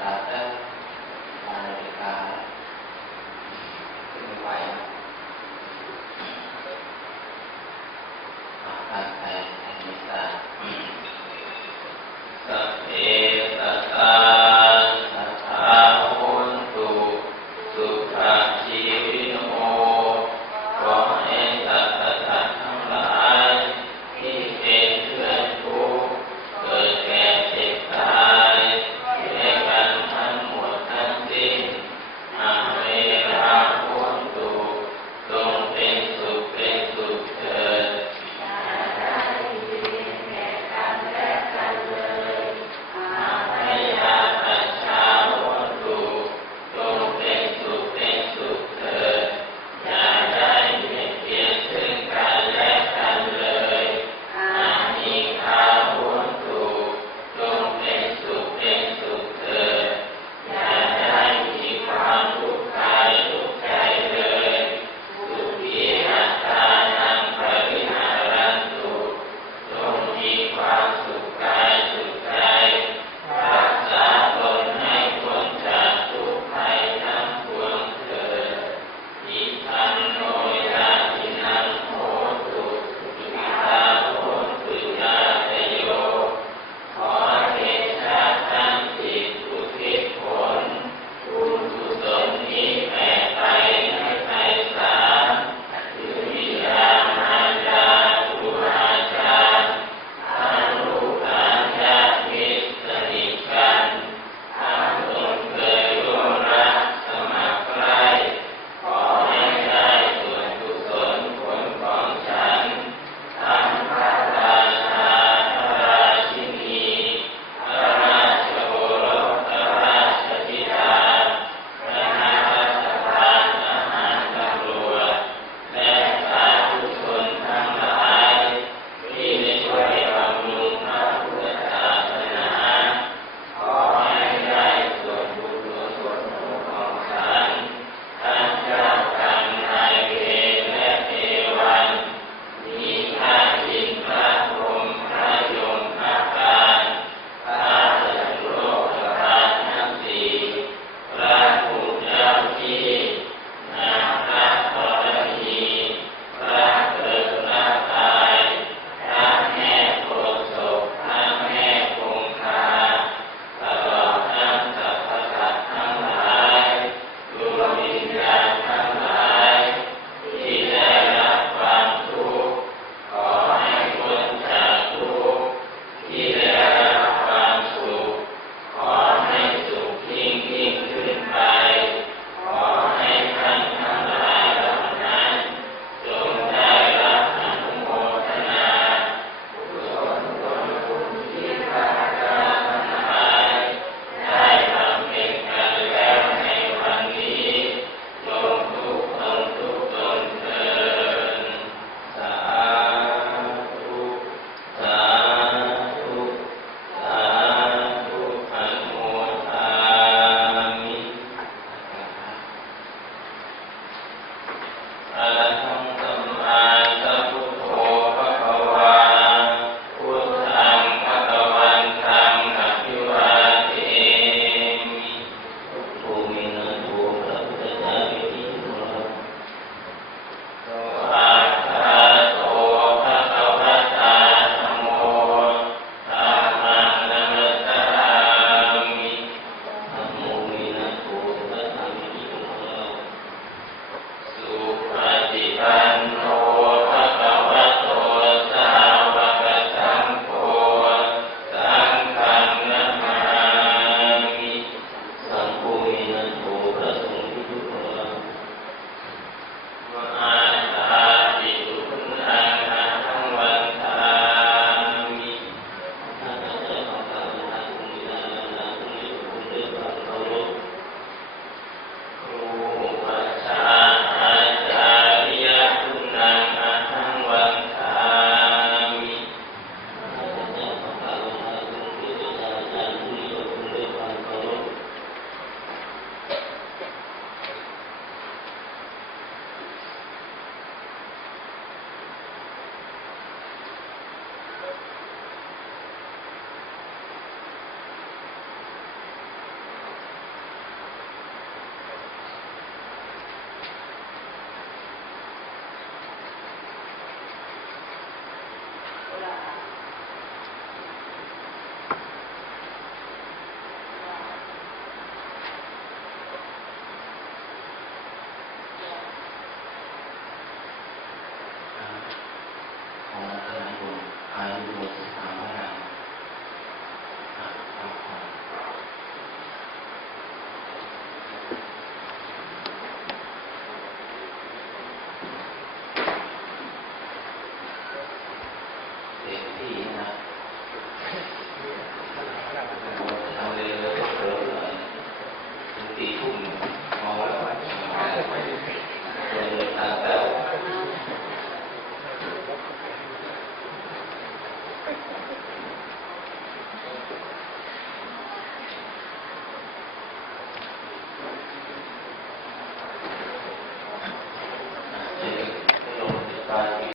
え?